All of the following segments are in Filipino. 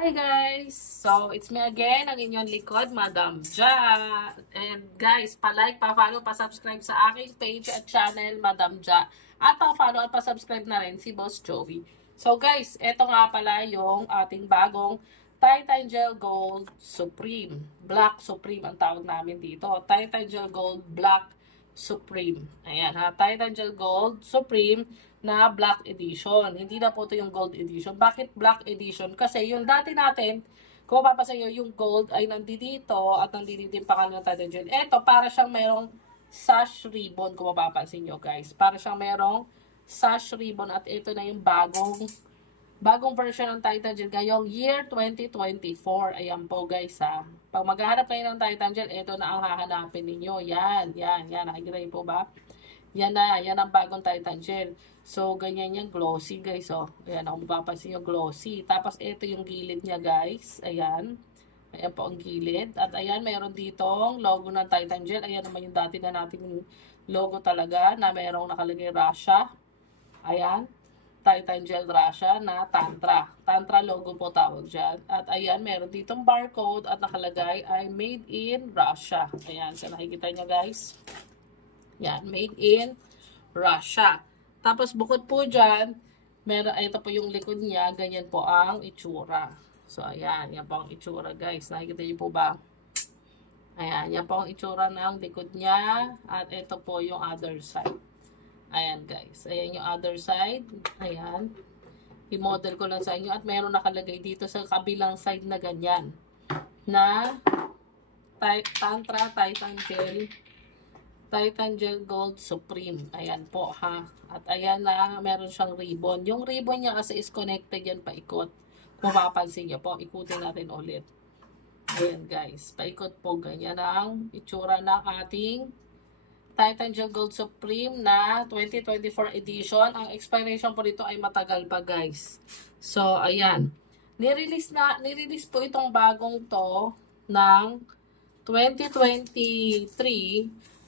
Hi guys! So, it's me again, ang inyong likod, Madam Ja. And guys, pa-like, pa-follow, pa-subscribe sa aking page at channel, Madam Ja. At pa-follow at pa-subscribe na rin si Boss Joey. So guys, eto nga pala yung ating bagong Titan Gel Gold Supreme. Black Supreme ang tawag namin dito. Titan Gel Gold Black Supreme. Ayan ha, Titan Gel Gold Supreme na Black Edition. Hindi na po ito yung Gold Edition. Bakit Black Edition? Kasi yung dati natin, kung mapapansin nyo, yung Gold ay nandito at nandito din pa kami ng Titan Gel. Ito, para siyang merong sash ribbon, kung mapapansin nyo guys. Para siyang merong sash ribbon at ito na yung bagong version ng Titan Gel ngayong year 2024. Ayan po guys ha. Pag maghahanap kayo ng Titan Gel, ito na ang hahanapin ninyo. Yan. Nakikita niyo po ba? Yan ang bagong Titan Gel. So, ganyan yung glossy guys, oh. Ayan, kung mapapansin yung glossy. Tapos, ito yung gilid niya guys. Ayan. Ayan po ang gilid. At ayan, mayroon ditong logo ng Titan Gel. Ayan naman yung dati na nating logo talaga na mayroong nakalagay Russia. Ayan. Titan Gel Russia na Tantra. Tantra logo po tawag dyan. At ayan, meron ditong barcode at nakalagay ay made in Russia. Ayan, so nakikita nyo guys. Yan, made in Russia. Tapos bukod po dyan, ito po yung likod niya, ganyan po ang itsura. So ayan, yan po ang itsura guys. Nakikita niyo po ba? Ayan, yan po ang itsura ng likod niya. At ito po yung other side. Ayan guys, ayan yung other side. Ayan. I-model ko lang sa inyo. At meron nakalagay dito sa kabilang side na ganyan. Na Tantra Titan Gel Gold Supreme. Ayan po ha. At ayan na, meron siyang ribbon. Yung ribbon niya kasi is connected yan paikot. Kung mapapansin niyo po, ikutin natin ulit. Ayan guys, paikot po. Ganyan ang itsura ng ating Titan Gel Gold Supreme na 2024 edition. Ang expiration po dito ay matagal pa guys. So ayan. Nirelease po itong bagong to ng 2023.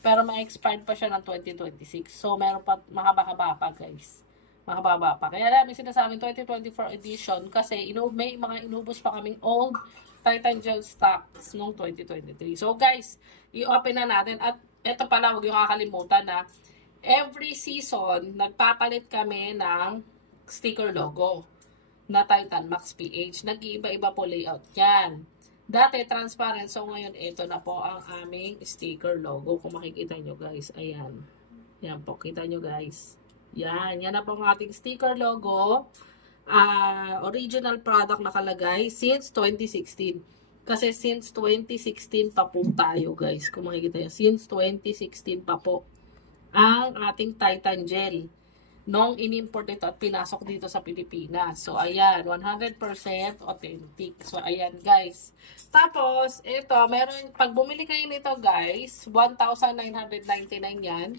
Pero may expired pa siya ng 2026. So, meron pa, mahaba-haba pa guys. Mahaba-haba pa. Kaya namin sinasabing 2024 edition kasi may mga inubos pa kaming old Titan Gel stocks noong 2023. So, guys, i-open na natin. At ito pala, huwag yung kakalimutan na every season, nagpapalit kami ng sticker logo na Titan Max PH. Nag-iiba-iba po layout yan. Dati, transparent. So, ngayon, ito na po ang aming sticker logo. Kung makikita nyo, guys. Ayan. Yan po. Kita nyo, guys. Yan. Yan na po ang ating sticker logo. Original product nakalagay since 2016. Kasi since 2016 pa po tayo, guys. Kung makikita nyo. Since 2016 pa po ang ating Titan Gel. Nung in-import ito at pinasok dito sa Pilipinas. So, ayan, 100% authentic. So, ayan, guys. Tapos, ito, meron, pag bumili kayo nito, guys, 1,999 yan.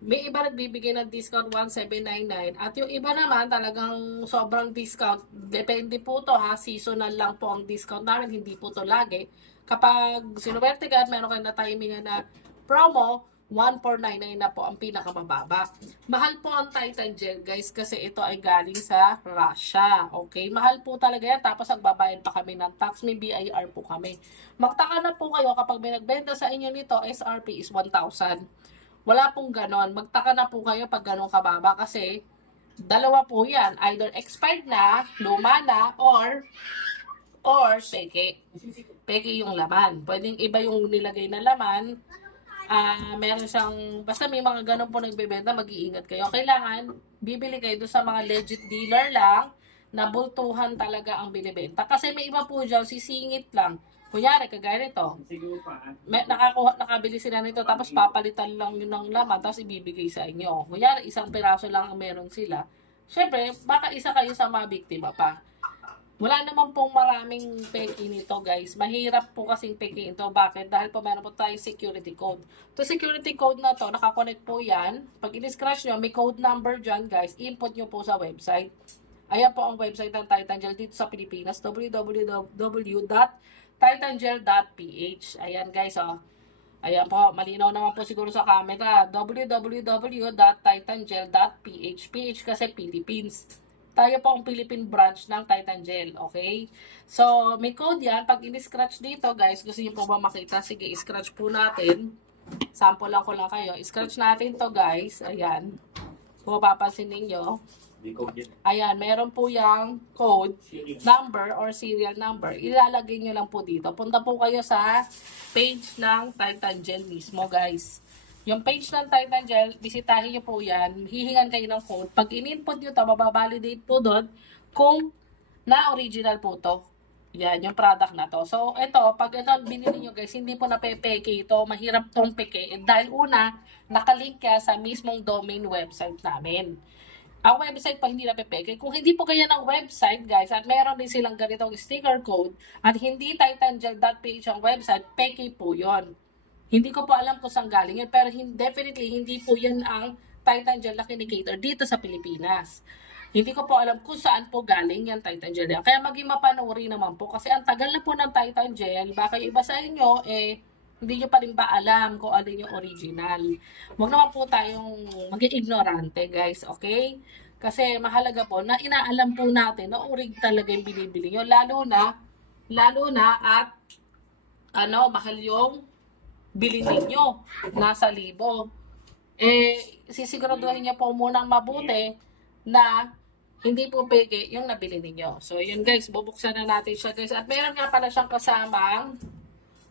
May iba nagbibigay ng discount 1,799. At yung iba naman, talagang sobrang discount. Depende po to ha, seasonal lang po ang discount namin. Hindi po to lagi. Kapag sinuwerte ka at meron kayo na timingan na promo, 1,499 na po ang pinakamababa. Mahal po ang Titan Gel guys kasi ito ay galing sa Russia. Okay? Mahal po talaga yan. Tapos magbabayad pa kami ng tax. May BIR po kami. Magtaka na po kayo kapag may nagbenta sa inyo nito, SRP is 1,000. Wala pong ganon. Magtaka na po kayo pag ganon kababa kasi dalawa po yan. Either expired na, luma na, or peke. Peke yung laman. Pwedeng iba yung nilagay na laman. Meron siyang, basta may mga ganun po nagbebenta, mag-iingat kayo. Kailangan, bibili kayo doon sa mga legit dealer lang, na bultuhan talaga ang binibenta. Kasi may iba po dyan, sisingit lang. Kunyari, kagaya nito, nakabili sila nito, tapos papalitan lang yun ng laman, tapos ibibigay sa inyo. Kunyari, isang piraso lang ang meron sila. Siyempre, baka isa kayo sa mga biktima pa. Wala naman pong maraming peke nito guys. Mahirap po kasing peke ito. Bakit? Dahil po meron po tayo security code. To security code na to, nakakonect po yan. Pag in-scratch nyo, may code number dyan guys. Input nyo po sa website. Ayan po ang website ng Titan Gel dito sa Pilipinas. www.titangel.ph. Ayan guys oh. Ayan po, malinaw naman po siguro sa camera. www.titangel.ph. PH kasi Philippines. tayo po ang Philippine branch ng Titan Gel, okay? So, may code yan. Pag in-scratch dito, guys, gusto niyo po ba makita? Sige, scratch po natin. Sample lang ko lang kayo. Scratch natin to, guys. Ayan. Kung mapapansin ninyo. Ayan, meron po yung code, number or serial number. Ilalagay nyo lang po dito. Punta po kayo sa page ng Titan Gel mismo, guys. Yung page ng Titan Gel, bisitahin nyo po yan. Hihingan kayo ng code. Pag in-input nyo ito, mababalidate po doon kung na-original po to. Yan, yung product na to. So, ito, pag ito binili nyo guys, hindi po napepeke ito. Mahirap tong peke. Dahil una, nakalink kaya sa mismong domain website namin. Ang website po hindi napepeke. Kung hindi po kaya ng website guys, at meron din silang ganitong sticker code, at hindi titangel.ph ang website, peke po yon. Hindi ko po alam kung saan galing yun, pero definitely hindi po yan ang Titan Gel na kinikater dito sa Pilipinas. Hindi ko po alam kung saan po galing yan Titan Gel. Kaya maging mapanuri naman po, kasi ang tagal na po ng Titan Gel, baka yung iba sa inyo, hindi nyo pa rin ba alam kung ano yung original. Huwag naman po tayong maging ignorante guys, okay? Kasi mahalaga po na inaalam po natin na orig talaga yung binibili nyo. Lalo na at mahal yung bilhin ninyo, nasa libo. Sisiguraduhin niyo po munang mabuti na hindi po peke yung nabili ninyo. So, yun guys, bubuksan na natin siya guys. At meron nga pala siyang kasamang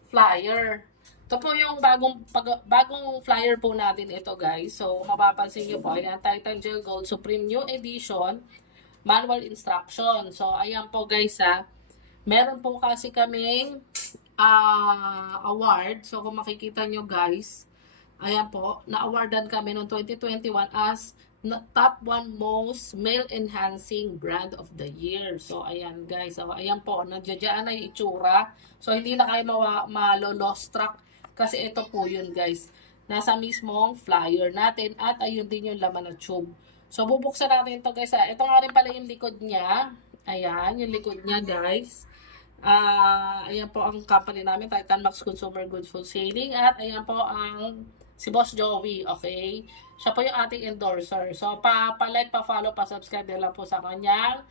flyer. Ito po yung bagong flyer po natin ito guys. So, mapapansin niyo po, ayan, Titan Gel Gold Supreme New Edition, Manual Instruction. So, ayan po guys meron po kasi kaming award. So, kung makikita nyo guys, ayan po, na-awardan kami noong 2021 as top 1 most male enhancing brand of the year. So, ayan guys. So, ayan po, nandiyan na yung itsura. So, hindi na kayo malo-lost track kasi ito po yun guys. Nasa mismong flyer natin at ayun din yung laman ng tube. So, bubuksan natin ito guys. Ito nga rin pala yung likod niya. Ayan, yung likod niya guys. Ayan po ang company namin, Titan Max Consumer Goods Wholesaling, at ayan po ang si Boss Joey, okay? Siya po yung ating endorser. So, pa-like, pa-follow, pa-subscribe nila po sa kanyang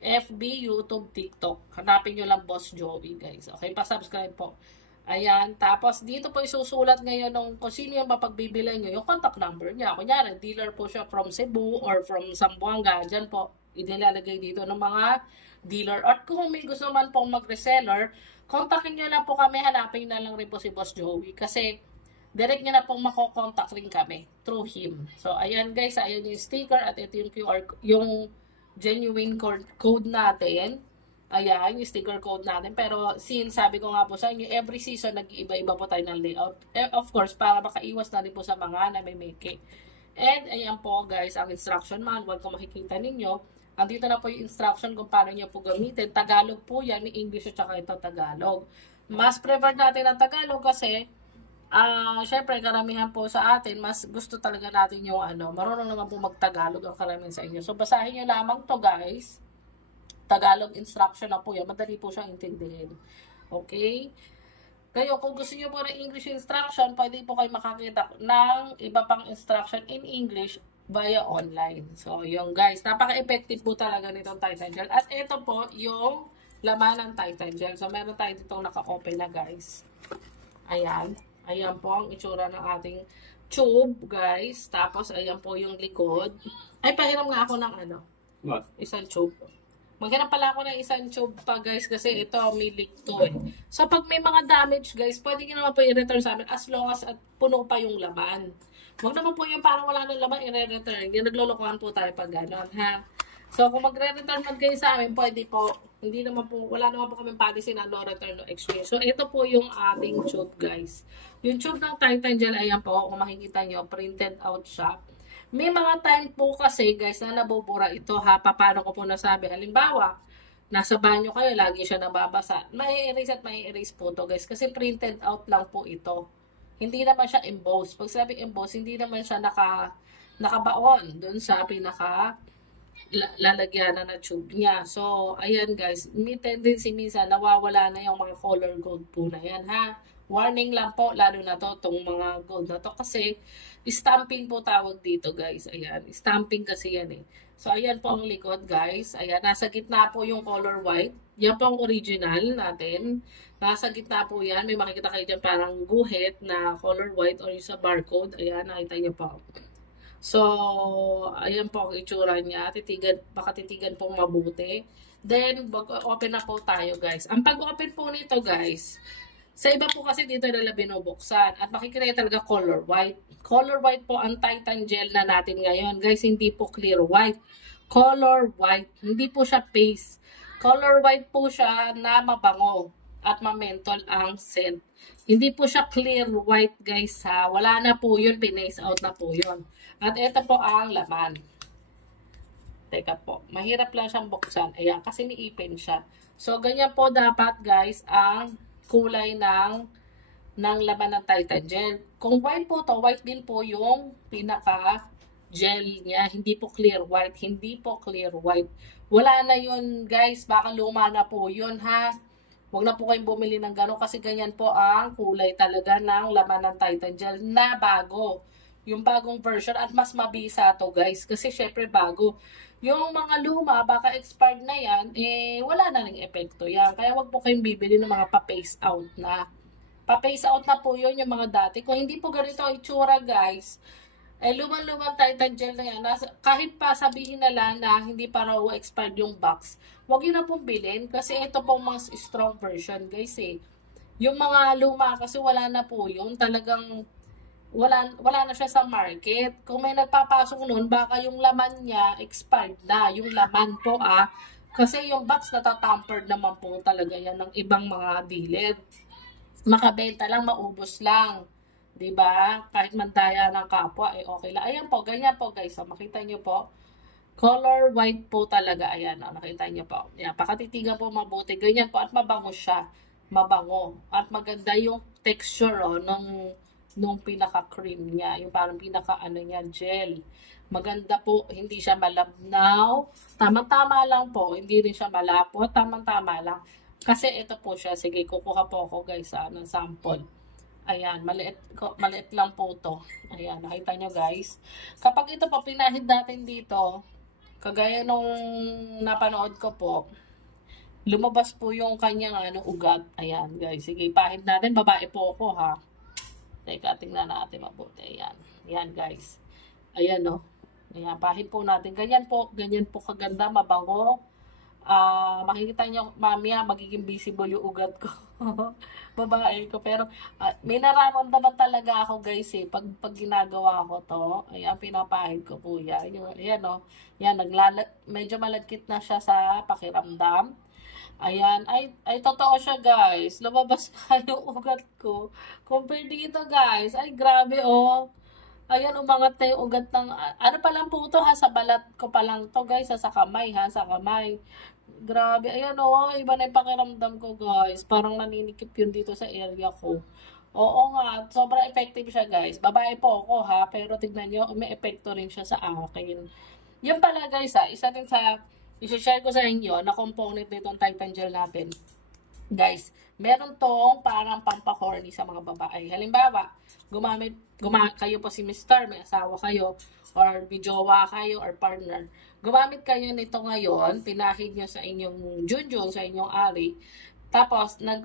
FB, YouTube, TikTok. Hanapin nyo lang Boss Joey, guys. Okay, pa-subscribe po. Ayan, tapos dito po isusulat ngayon kung sino yung mapagbibilan nyo, yung contact number niya. Kunyari, dealer po siya from Cebu or from Zamboanga. Diyan po, inilalagay dito ng mga dealer. At kung may gusto man pong mag-reseller, kontakin nyo lang po kami, hanapin na lang rin po si Boss Joey. Kasi, direct nyo na pong makokontak rin kami through him. So, ayan guys, ayan yung sticker at ito yung QR, yung genuine code natin. Ayan, yung sticker code natin. Pero, since sabi ko nga po sa inyo, every season, nag-iiba-iba po tayo ng layout. Of course, para makaiwas na rin po sa mga namimiki. And, ayan po guys, ang instruction manual, kung makikita ninyo, andito na po yung instruction kung paano nyo po gamitin. Tagalog po yan, English at saka ito Tagalog. Mas preferred natin ang Tagalog kasi, syempre karamihan po sa atin, mas gusto talaga natin yung marunong naman po mag-Tagalog ang karamihan sa inyo. So, basahin nyo lamang to guys. Tagalog instruction na po yan. Madali po siyang intindihin. Okay? Kayo, kung gusto nyo po ng English instruction, pwede po kayo makakita ng iba pang instruction in English via online. So, yung guys, napaka-effective po talaga nitong Titan Gel. At ito po, yung laman ng Titan Gel. So, meron tayo ditong naka-open na guys. Ayan. Ayan po ang itsura ng ating tube, guys. Tapos, ayan po yung likod. Ay, pahiram nga ako ng What? isang tube. Maghanap pala ako ng isang tube pa, guys, kasi ito, may leak to So, pag may mga damage, guys, pwede nyo naman po i-return sa amin as long as at puno pa yung laman. Huwag naman po yung parang wala nang laman, i-return. Yung naglolokohan po tayo pag gano'n, ha? So, kung magre-return man kayo sa amin, pwede po. Hindi naman po, wala naman po kami policy na no return, no exchange. So, ito po yung ating tube, guys. Yung tube ng Titan Gel, ayan po, kung makikita nyo, printed out siya. May mga time po kasi, guys, na nabubura ito, ha? Paano ko po nasabi? Halimbawa, nasa banyo kayo, lagi siya nababasa. Mai-erase at mai-erase po to, guys. Kasi printed out lang po ito. Hindi naman siya embossed. Pag sabi embossed, hindi naman siya nakabaon doon sa pinaka lalagyan na tube niya. So, ayan guys, may tendency minsan nawawala na yung mga color gold po na yan, ha? Warning lang po, lalo na to, itong mga gold na to. Kasi, stamping po tawag dito, guys. Ayan, stamping kasi yan eh. So, ayan po ang likod, guys. Ayan, nasa gitna po yung color white. Yan po ang original natin. Nasa gitna po yan. May makikita kayo dyan parang guhit na color white or yung sa barcode. Ayan, nakita niyo po. So, ayan po ang itsura niya. Baka titigan po mabuti. Then, open na po tayo, guys. Ang pag-open po nito, guys, sa iba po kasi dito nila binubuksan. At makikita talaga color white. Color white po ang Titan Gel na natin ngayon. Guys, hindi po clear white. Color white. Hindi po siya paste. Color white po siya na mabango at ma-menthol ang scent. Hindi po siya clear white, guys, ha. Wala na po yun. Pinace out na po yun. At ito po ang laman. Teka po. Mahirap lang siyang buksan. Ayan, kasi niipin siya. So, ganyan po dapat, guys, ang kulay ng laman ng Titan Gel. Kung white po to, white din po yung pinaka gel niya. Hindi po clear white. Hindi po clear white. Wala na yun, guys. Baka luma na po yun, ha. Huwag na po kayong bumili ng gano'n kasi ganyan po ang kulay talaga ng laman ng Titan Gel na bago. Yung bagong version at mas mabisa to, guys. Kasi syempre bago. Yung mga luma, baka expired na yan, wala na ring epekto yan. Kaya wag po kayong bibili ng mga pa-face out na. Pa-face out na po yun yung mga dati. Kung hindi po ganito ang itsura, guys, lumang-lumang Titan Gel na yan. Kahit pa sabihin na lang na hindi pa raw expired yung box, wag yun na pong bilhin kasi ito po mas strong version, guys, eh. Yung mga luma kasi wala na po yun. Talagang wala na siya sa market. Kung may nagpapasok nun, baka yung laman niya expired na. Yung laman po, kasi yung box natatampered naman po talaga yan ng ibang mga dealer. Makabenta lang, maubos lang. 'Di ba? Kahit mandaya ng kapwa, okay lang. Ayan po, ganyan po, guys. So, makita niyo po. Color white po talaga. Ayan, nakita niyo po. Ayan, pakatitigan po mabuti. Ganyan po at mabango siya. Mabango. At maganda yung texture nung pinaka-cream niya. Yung parang pinaka-ano niya, gel. Maganda po. Hindi siya malabnaw. Tama-tama lang po. Hindi rin siya malapot. Tama-tama lang. Kasi ito po siya. Sige, kukuha po ako, guys, ng sample. Ayan, maliit lang po to. Ayan, nakita nyo, guys. Kapag ito po, pinahid natin dito, kagaya nung napanood ko po, lumabas po yung kanyang ugat. Ayan, guys. Sige, pahid natin. Babae po ako, ha. Teka, tingnan natin mabuti. Ayan. Ayan, guys. Ayan, no. Ayan, pahid po natin. Ganyan po kaganda, mabango. Makikita nyo, mamaya, magiging visible yung ugat ko. Babae ko. Pero, may nararamdaman talaga ako, guys, eh. Pag ginagawa ko to, ayan, pinapahid ko po yan. Ayan, no. Ayan, medyo malagkit na siya sa pakiramdam. Ayan, ay totoo siya, guys. Lumabas na yung ugat ko. Compare dito, guys. Ay, grabe, oh. Ayan, umangat na yung ugat ng, ano pa lang po ito, ha, sa balat ko pa lang to, guys, sa kamay, ha, sa kamay. Grabe, ayan, oh, iba na yung pakiramdam ko, guys. Parang naninikip yun dito sa area ko. Oo nga, sobrang effective siya, guys. Babae po ako, ha, pero tignan nyo, may epekto rin siya sa akin. Yan pala, guys, ha, isa din sa i-share ko sa inyo na component nitong Titan Gel natin. Guys, meron tong parang pampahorny sa mga babae. Halimbawa, kayo po si Mr., may asawa kayo, or may jowa kayo, or partner. Gumamit kayo nito ngayon, pinahid nyo sa inyong junjun, sa inyong ari. Tapos, may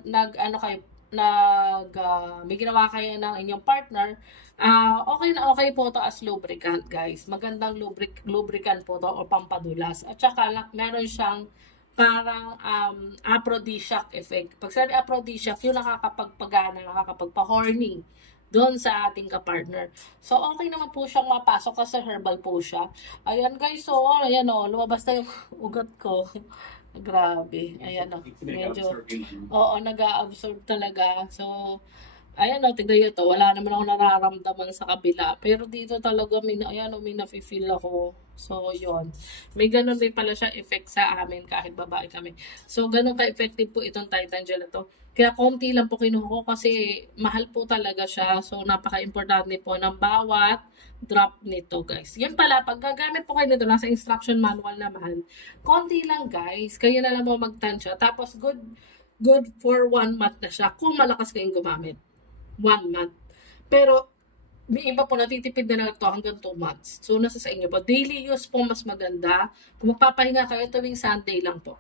ginawa kayo ng inyong partner, okay na okay po to as lubricant, guys. Magandang lubricant po to o pampadulas. At saka meron siyang parang aphrodisiac effect. Pag sabi aphrodisiac, yung nakakapagpagana, nakakapagpa-horny doon sa ating kapartner. So, okay naman po siyang mapasok kasi herbal po siya. Ayan, guys, so, ayan, lumabas na yung ugat ko. Grabe. Ayan, medyo, oo, nag-a-absorb talaga. So, ayan, tignan nyo to. Wala naman ako nararamdaman sa kabila. Pero dito talaga, may nafe-feel ako. So, yon. May ganun din pala siya effect sa amin kahit babae kami. So, ganun ka-effective po itong Titan Gel na to. Kaya konti lang po kinuha ko kasi mahal po talaga siya. So, napaka-importante po ng bawat drop nito, guys. Yan pala, pag gagamit po kayo nito, nasa instruction manual naman, konti lang, guys. Kayo na lang po magtansya. Tapos, good for 1 month na siya kung malakas kayong gumamit. 1 month. Pero, May iba po natitipid na lang ito hanggang 2 months. So, nasa sa inyo po. Daily use po mas maganda. Kung magpapahinga kayo tuwing Sunday lang po.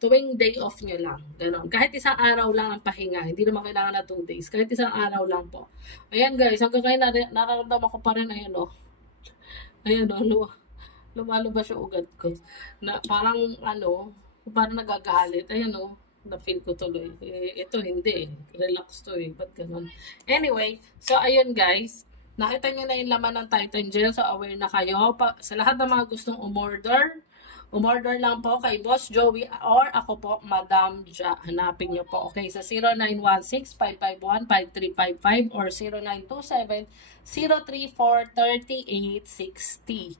Tuwing day off nyo lang. Ganon. Kahit isang araw lang ang pahinga. Hindi naman kailangan na 2 days. Kahit isang araw lang po. Ayan guys, hanggang kayo nararamdaman ko pa rin. Ayan o. Ayan o. Lumalabas yung ugat ko. Na parang parang nagagalit. Ayan o. Na-feel ko tuloy. Ito hindi. Relax to eh. Ba't ganun? Anyway, so ayun guys. Nakita nyo na yung laman ng Titan Gel. So aware na kayo. Sa lahat ng mga gustong umorder lang po kay Boss Joey or ako po, Madam Ja. Hanapin nyo po. Okay, sa 0916-551-5355 or 0927-034-3860.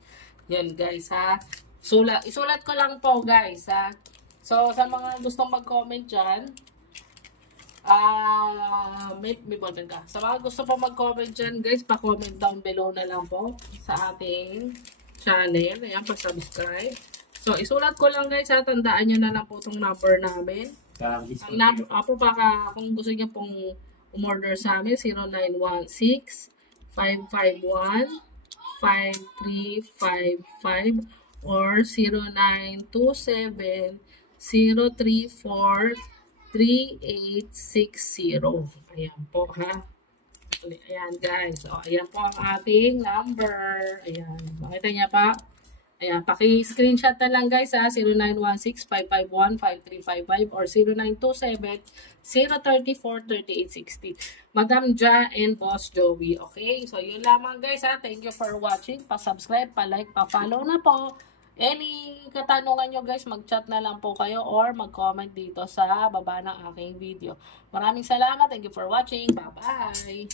Yan guys ha. Isulat ko lang po guys ha. So sa mga gustong mag-comment dyan, may button ka. Sa mga gusto po mag-comment dyan guys, pa-comment down below na lang po sa ating channel. Ayan, pa-subscribe. So, isulat ko lang guys ha. Tandaan nyo na lang po itong number namin. Ang number, baka kung gusto nyo pong umorder sa amin, 0916-551-5355 or 0927-034-3860. Ayan po ha. Ayan guys. So, ayan po ang ating number. Ayan. Makita niya pa? Ayan. Paki-screenshot na lang guys ha. 0916-551-5355 or 0927-034-3860. Madam Ja and Boss Joey. Okay? So, yun lamang guys ha. Thank you for watching. Pa-subscribe, pa-like, pa-follow na po. Any katanungan nyo guys, mag-chat na lang po kayo or mag-comment dito sa baba ng aking video. Maraming salamat. Thank you for watching. Bye-bye!